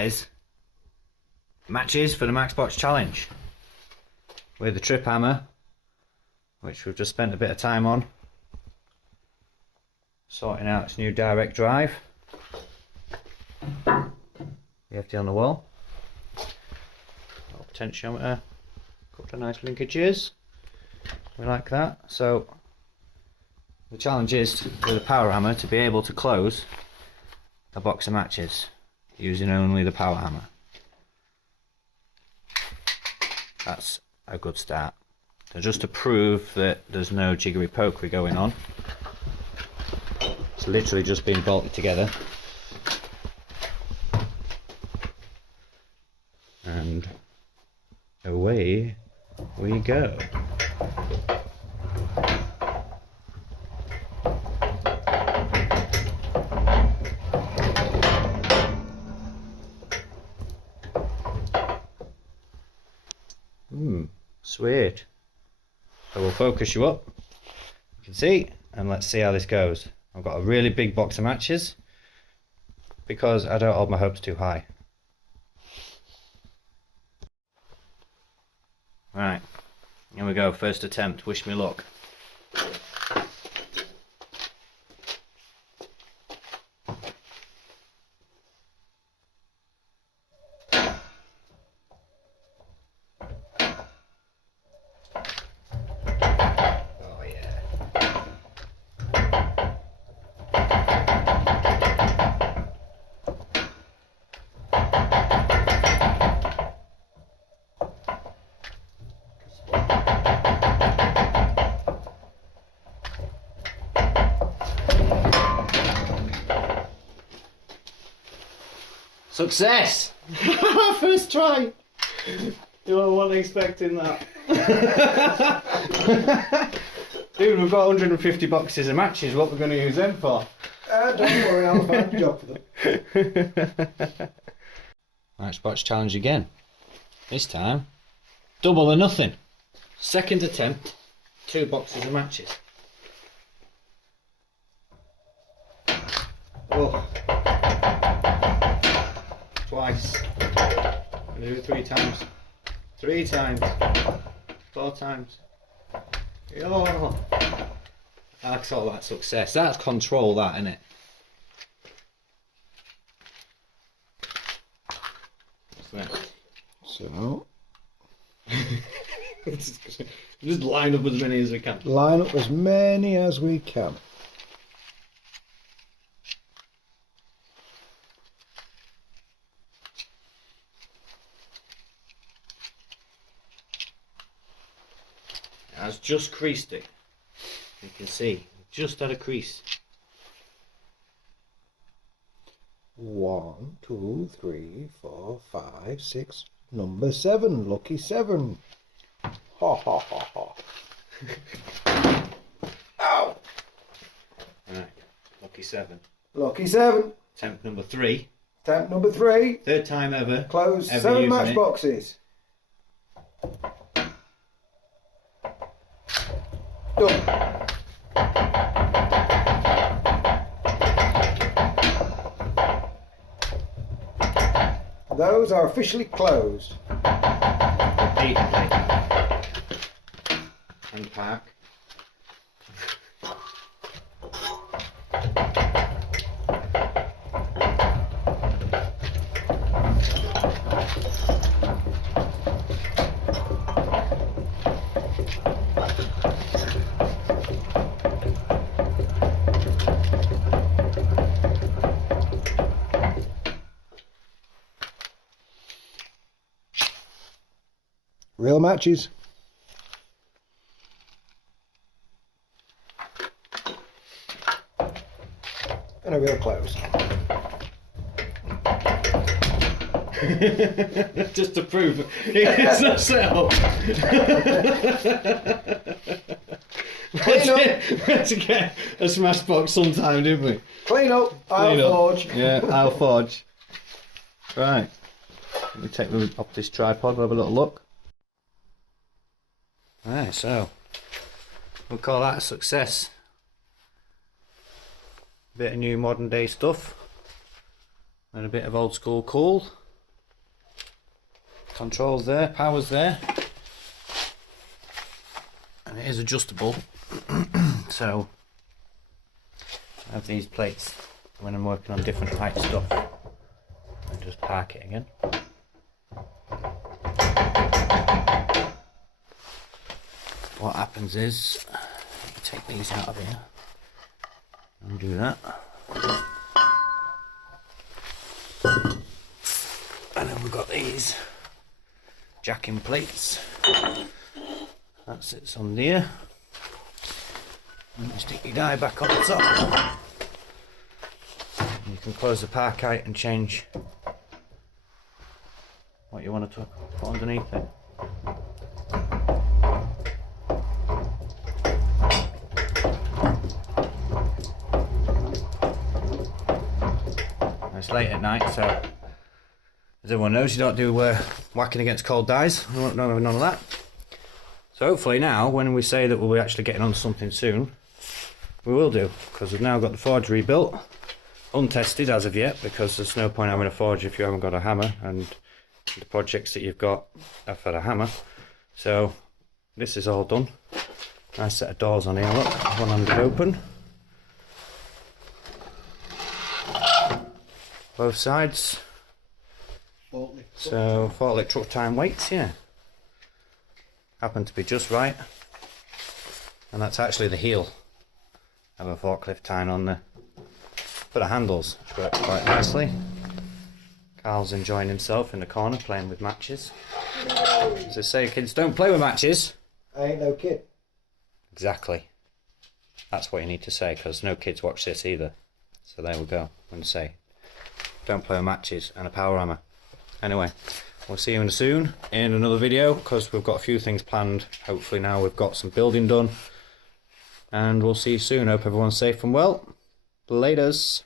guys matches for the Matchbox challenge with the trip hammer, which we've just spent a bit of time on sorting out its new direct drive. FD on the wall, little potentiometer, couple of nice linkages, we like that. So the challenge is with a power hammer to be able to close a box of matches using only the power hammer. That's a good start. So just to prove that there's no jiggery pokery going on, it's literally just been bolted together, and away we go. Sweet. So we'll focus you up, you can see, and let's see how this goes. I've got a really big box of matches because I don't hold my hopes too high. Right, here we go, first attempt, wish me luck. Success! First try! You weren't expecting that. Dude, we've got 150 boxes of matches, what we're going to use them for? Don't worry, I'll find a job for them. Matchbox challenge again. This time, double or nothing. Second attempt, 2 boxes of matches. Oh. Twice. I'm gonna do it 3 times. 3 times. 4 times. Oh. That's all that success. That's control, that, isn't it? What's that? So just line up as many as we can. Line up as many as we can. Has just creased it. You can see, just had a crease. 1, 2, 3, 4, 5, 6. Number 7. Lucky 7. Ha ha ha ha. Ow! Right, lucky 7. Lucky 7. Attempt number 3. Attempt number 3. Third time ever. Close ever 7 using matchboxes. Done. Those are officially closed. Repeatedly. And pack. Real matches. And a real close. Just to prove it's not set up. Let's get a smash box sometime, didn't we? Clean up, I'll forge. Yeah, I'll forge. Right. Let me take them off this tripod, we'll have a little look. Right, so we'll call that a success. Bit of new modern day stuff and a bit of old school cool. controls there, power's there, and it is adjustable. So I have these plates when I'm working on different height stuff, and just park it again. What happens is you take these out of here and do that, and then we've got these jacking plates. That sits on there. And you stick your guy back on the top. And you can close the park height and change what you want to put underneath it. It's late at night, so as everyone knows, you don't do whacking against cold dies. We won't know none of that. So hopefully now, when we say that we'll be actually getting on something soon, we will do, because we've now got the forge rebuilt, untested as of yet, because there's no point having a forge if you haven't got a hammer, and the projects that you've got have had a hammer. So this is all done. Nice set of doors on here, look, one-handed open. Both sides. So forklift truck time weights, yeah. Happen to be just right. And that's actually the heel of a forklift tying on the for the handles, which works quite nicely. Carl's enjoying himself in the corner playing with matches. As I say, kids, don't play with matches. I ain't no kid. Exactly. That's what you need to say, because no kids watch this either. So there we go. I'm going to say, don't play with matches and a power hammer. Anyway, we'll see you soon in another video, because we've got a few things planned. Hopefully now we've got some building done. And we'll see you soon. Hope everyone's safe and well. Laters.